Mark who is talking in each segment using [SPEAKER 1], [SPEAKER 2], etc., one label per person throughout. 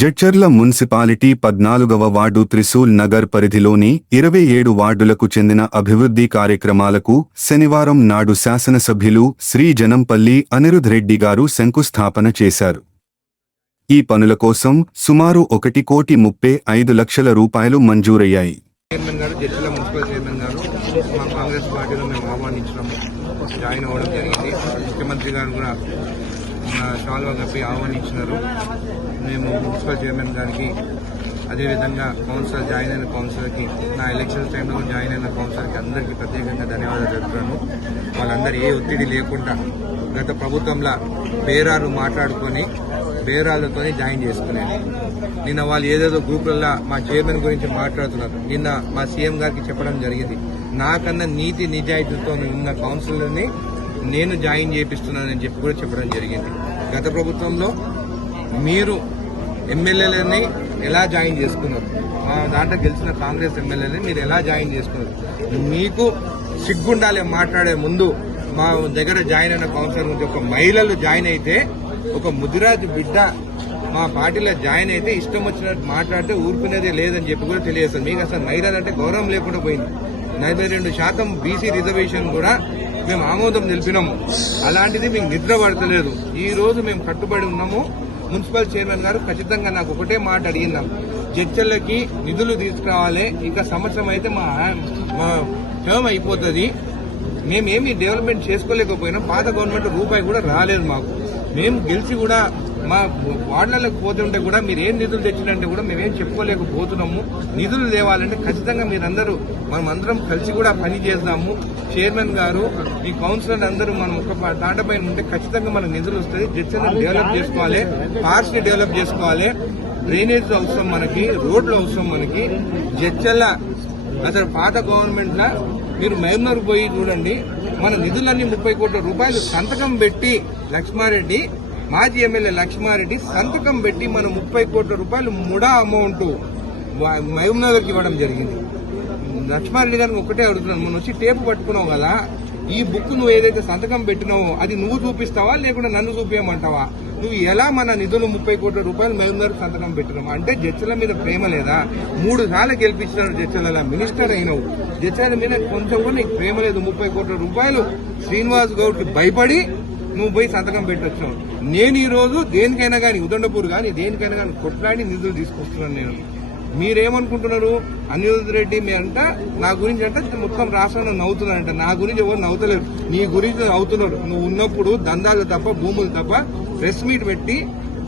[SPEAKER 1] Jadcherla municipality పద్నాలుగవ ward Trishul Nagar పరిధిలోని ఇరవై ఏడు వార్డులకు చెందిన అభివృద్ధి కార్యక్రమాలకు శనివారం నాడు శాసనసభ్యులు శ్రీ జనంపల్లి అనిరుద్ రెడ్డి గారు శంకుస్థాపన చేశారు. ఈ పనుల కోసం సుమారు ఒకటి కోటి ముప్పై ఐదు లక్షల రూపాయలు మంజూరయ్యాయి.
[SPEAKER 2] చైర్మన్ గారు జడ్జిల మున్సిపల్ చైర్మన్ గారు మా కాంగ్రెస్ పార్టీలో మేము ఆహ్వానించినాము. జాయిన్ అవ్వడం జరిగింది. ముఖ్యమంత్రి గారు కూడా షాల్వా కప్పి ఆహ్వానించినారు. మేము మున్సిపల్ చైర్మన్ గారికి అదేవిధంగా కౌన్సిలర్ జాయిన్ అయిన కౌన్సిలర్కి నా ఎలక్షన్ టైంలో జాయిన్ అయిన కౌన్సిలర్కి అందరికీ ప్రత్యేకంగా ధన్యవాదాలు చెప్తున్నాను వాళ్ళందరూ ఏ ఒత్తిడి లేకుండా గత ప్రభుత్వంలో బేరాలు మాట్లాడుకొని బేరాలతో జాయిన్ చేసుకునేది. నిన్న వాళ్ళు ఏదేదో గ్రూపులలో మా చైర్మన్ గురించి మాట్లాడుతున్నారు. నిన్న మా సీఎం గారికి చెప్పడం జరిగింది. నాకన్నా నీతి నిజాయితీతో ఉన్న కౌన్సిలర్ని నేను జాయిన్ చేపిస్తున్నానని చెప్పి కూడా చెప్పడం జరిగింది. గత ప్రభుత్వంలో మీరు ఎమ్మెల్యేలని ఎలా జాయిన్ చేసుకున్నారు? మా దాంట్లో గెలిచిన కాంగ్రెస్ ఎమ్మెల్యేని మీరు ఎలా జాయిన్ చేసుకున్నారు? మీకు సిగ్గుండాలి మాట్లాడే ముందు మా దగ్గర జాయిన్ అయిన కౌన్సిలర్ నుంచి ఒక మహిళలు జాయిన్ అయితే ఒక ముదిరాజు బిడ్డ మా పార్టీలో జాయిన్ అయితే ఇష్టం వచ్చినట్టు మాట్లాడితే ఊరుకునేదే లేదని చెప్పి కూడా తెలియజేస్తారు మీకు అసలు మహిళలు అంటే గౌరవం లేకుండా పోయింది. నలభై రెండు శాతం బీసీ రిజర్వేషన్ కూడా మేము ఆమోదం నిలిపినాము. అలాంటిది మీకు నిద్ర పడతలేదు. ఈ రోజు మేము కట్టుబడి ఉన్నాము. మున్సిపల్ చైర్మన్ గారు ఖచ్చితంగా నాకు ఒకటే మాట అడిగినాం జడ్చర్లకి నిధులు తీసుకురావాలి. ఇంకా సంవత్సరం అయితే మా మా టర్మ్ అయిపోతుంది. మేమేమి డెవలప్మెంట్ చేసుకోలేకపోయినా. పాత గవర్నమెంట్ రూపాయి కూడా రాలేదు మాకు. మేము గెలిచి కూడా మా వార్డులకు పోతుంటే కూడా మీరు ఏం నిధులు తెచ్చినంటే కూడా మేమేం చెప్పుకోలేకపోతున్నాము. నిధులు తేవాలంటే ఖచ్చితంగా మీరందరూ మనం అందరం కలిసి కూడా పని చేద్దాము. చైర్మన్ గారు ఈ కౌన్సిలర్ అందరూ మనం ఒక దాంటపైన ఉంటే ఖచ్చితంగా మనకు నిధులు వస్తుంది. జడ్చర్లను డెవలప్ చేసుకోవాలి. పార్క్స్ని డెవలప్ చేసుకోవాలి. డ్రైనేజ్ అవసరం మనకి రోడ్లు అవసరం మనకి. జడ్చర్ల అసలు పాత గవర్నమెంట్ లా మీరు మైమర్ పోయి చూడండి. మన నిధులన్నీ ముప్పై కోట్ల రూపాయలు సంతకం పెట్టి లక్ష్మారెడ్డి మాజీ ఎమ్మెల్యే లక్ష్మారెడ్డి సంతకం పెట్టి మన ముప్పై కోట్ల రూపాయలు ముడా అమౌంట్ మహబూబ్నగర్కి ఇవ్వడం జరిగింది. లక్ష్మారెడ్డి గారిని ఒకటే అడుగుతున్నాను మనం వచ్చి టేపు పట్టుకున్నావు కదా ఈ బుక్ నువ్వు ఏదైతే సంతకం పెట్టినావో అది నువ్వు చూపిస్తావా లేకుండా నన్ను చూపించమంటావా నువ్వు ఎలా మన నిధులు ముప్పై కోట్ల రూపాయలు మేమున్నర సంతకం పెట్టినావు? అంటే జడ్చల మీద ప్రేమ లేదా? మూడు సార్లు గెలిపించినారు జడ్చల మినిస్టర్ అయినావు. జడ్చల మీద కొంచెం కూడా నీకు ప్రేమ లేదు. ముప్పై కోట్ల రూపాయలు శ్రీనివాస్ గౌడ్కి భయపడి నువ్వు పోయి సంతకం పెట్టొచ్చు నేను ఈరోజు దేనికైనా కానీ ఉదండపూర్ కానీ దేనికైనా కానీ కొట్లాడి నిధులు తీసుకొస్తున్నాను నేను. మీరేమనుకుంటున్నారు? అనిరుద్ రెడ్డి మీ అంట నా గురించి అంటే మొత్తం రాష్ట్రంలో నవ్వుతున్నారంట. నా గురించి ఎవరు నవ్వుతలేరు. నీ గురించి నవ్వుతున్నారు. నువ్వు ఉన్నప్పుడు దందాలు తప్ప భూములు తప్ప ప్రెస్ మీట్ పెట్టి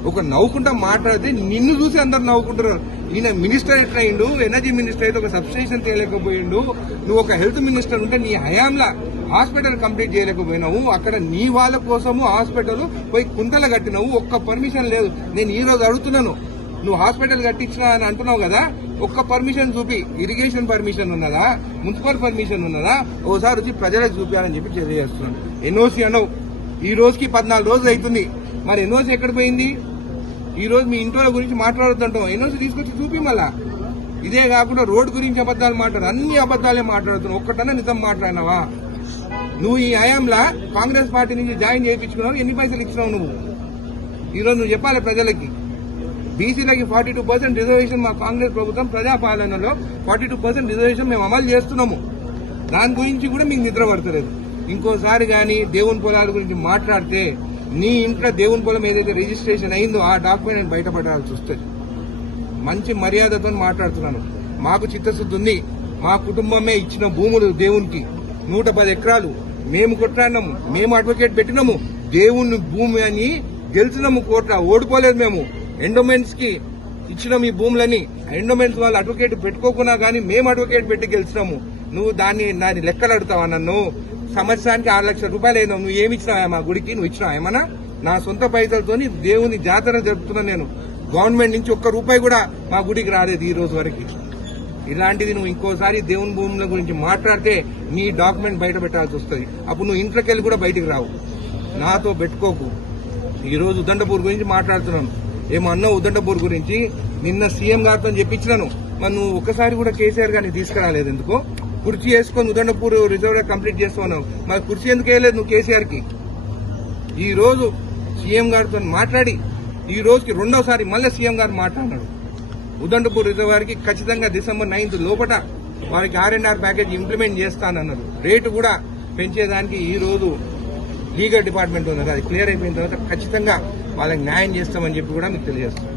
[SPEAKER 2] ఒక నవ్వుకుంటా మాట్లాడితే నిన్ను చూసి అందరు నవ్వుకుంటున్నారు ఈయన మినిస్టర్ ఎట్లా అయిండు ఎనర్జీ మినిస్టర్ అయితే ఒక సబ్స్టేషన్ తేలేకపోయిండు. నువ్వు ఒక హెల్త్ మినిస్టర్ ఉంటే నీ హయాంలా హాస్పిటల్ కంప్లీట్ చేయలేకపోయినావు. అక్కడ నీ వాళ్ళ కోసము హాస్పిటల్ పోయి కుంతల కట్టినావు. ఒక్క పర్మిషన్ లేదు. నేను ఈ రోజు అడుగుతున్నాను. నువ్వు హాస్పిటల్ కట్టించినా అని అంటున్నావు కదా ఒక్క పర్మిషన్ చూపి. ఇరిగేషన్ పర్మిషన్ ఉన్నదా? మున్సిపల్ పర్మిషన్ ఉన్నదా? ఓసారి వచ్చి ప్రజలకు చూపించాలని చెప్పి తెలియజేస్తున్నాను. ఎన్ఓసి అనవు ఈ రోజుకి పద్నాలుగు రోజులు అవుతుంది. మరి ఎన్ఓసి ఎక్కడ పోయింది? ఈ రోజు మీ ఇంట్లో గురించి మాట్లాడుతుంటాం ఎన్ఓసి తీసుకొచ్చి చూపి మళ్ళా. ఇదే కాకుండా రోడ్ గురించి అబద్దాలు మాట్లాడు. అన్ని అబద్దాలే మాట్లాడుతున్నావు. ఒక్కటన్నా నిజం మాట్లాడినావా? నువ్వు ఈ హయాంలా కాంగ్రెస్ పార్టీ నుంచి జాయిన్ చేయించుకున్నావు ఎన్ని పైసలు ఇచ్చినావు నువ్వు? ఈరోజు నువ్వు చెప్పాలి ప్రజలకి. బీసీలకి ఫార్టీ టూ పర్సెంట్ రిజర్వేషన్ మా కాంగ్రెస్ ప్రభుత్వం ప్రజాపాలనలో ఫార్టీ టూ పర్సెంట్ రిజర్వేషన్ మేము అమలు చేస్తున్నాము. దాని గురించి కూడా మీకు నిద్ర పడతలేదు. ఇంకోసారి కానీ దేవుని పొలాల గురించి మాట్లాడితే నీ ఇంట్లో దేవుని పొలం ఏదైతే రిజిస్ట్రేషన్ అయిందో ఆ డాక్యుమెంట్ బయటపడాల్సి వస్తుంది. మంచి మర్యాదతో మాట్లాడుతున్నాను. మాకు చిత్తశుద్ధి ఉంది. మా కుటుంబమే ఇచ్చిన భూములు దేవునికి. నూట పది ఎకరాలు మేము కొట్లాడినాము మేము అడ్వకేట్ పెట్టినాము దేవుని భూమి అని గెలిచినాము కోట్ల ఓడిపోలేదు మేము. ఎండోమెంట్స్కి ఇచ్చిన ఈ భూములని. ఎండోమెంట్స్ వాళ్ళు అడ్వకేట్ పెట్టుకోకున్నా గానీ మేము అడ్వకేట్ పెట్టి గెలిచినాము. నువ్వు దాన్ని దాని లెక్కలు అడుగుతావా నన్ను? సంవత్సరానికి ఆరు లక్షల రూపాయలు అయినావు నువ్వు ఏమి ఇచ్చినావా మా గుడికి? నువ్వు ఇచ్చినావు ఏమన్నా? నా సొంత పైసలతోని దేవుని జాతర జరుపుతున్నా నేను. గవర్నమెంట్ నుంచి ఒక్క రూపాయి కూడా మా గుడికి రాలేదు ఈ రోజు వరకు. ఇలాంటిది నువ్వు ఇంకోసారి దేవుని భూముల గురించి మాట్లాడితే నీ డాక్యుమెంట్ బయట పెట్టాల్సి వస్తుంది. అప్పుడు నువ్వు ఇంట్లోకి వెళ్ళి కూడా బయటికి రావు. నాతో పెట్టుకోకు. ఈరోజు ఉదండపూర్ గురించి మాట్లాడుతున్నాను. ఏమో అన్నావు ఉదండపూర్ గురించి నిన్న సీఎం గారితో చెప్పించినాను. మరి నువ్వు ఒక్కసారి కూడా కేసీఆర్ గారిని తీసుకురాలేదు ఎందుకో? కుర్చీ వేసుకొని ఉదండపూర్ రిజర్వ్ కంప్లీట్ చేస్తున్నావు. మరి కుర్చీ ఎందుకు వేయలేదు నువ్వు కేసీఆర్కి? ఈరోజు ఈ రోజు సీఎం గారితో మాట్లాడి ఈ రోజుకి రెండోసారి మళ్ళీ సీఎం గారు మాట్లాడినాడు ఉదండపూర్ రిజర్వాయర్కి ఖచ్చితంగా డిసెంబర్ నైన్త్ లోపల వారికి R N R package implement చేస్తానన్నారు. రేటు కూడా పెంచేదానికి ఈ రోజు లీగల్ డిపార్ట్మెంట్ ఉన్నది. అది క్లియర్ అయిపోయిన తర్వాత ఖచ్చితంగా వాళ్ళకి న్యాయం చేస్తామని చెప్పి కూడా మీకు తెలియజేస్తున్నాను.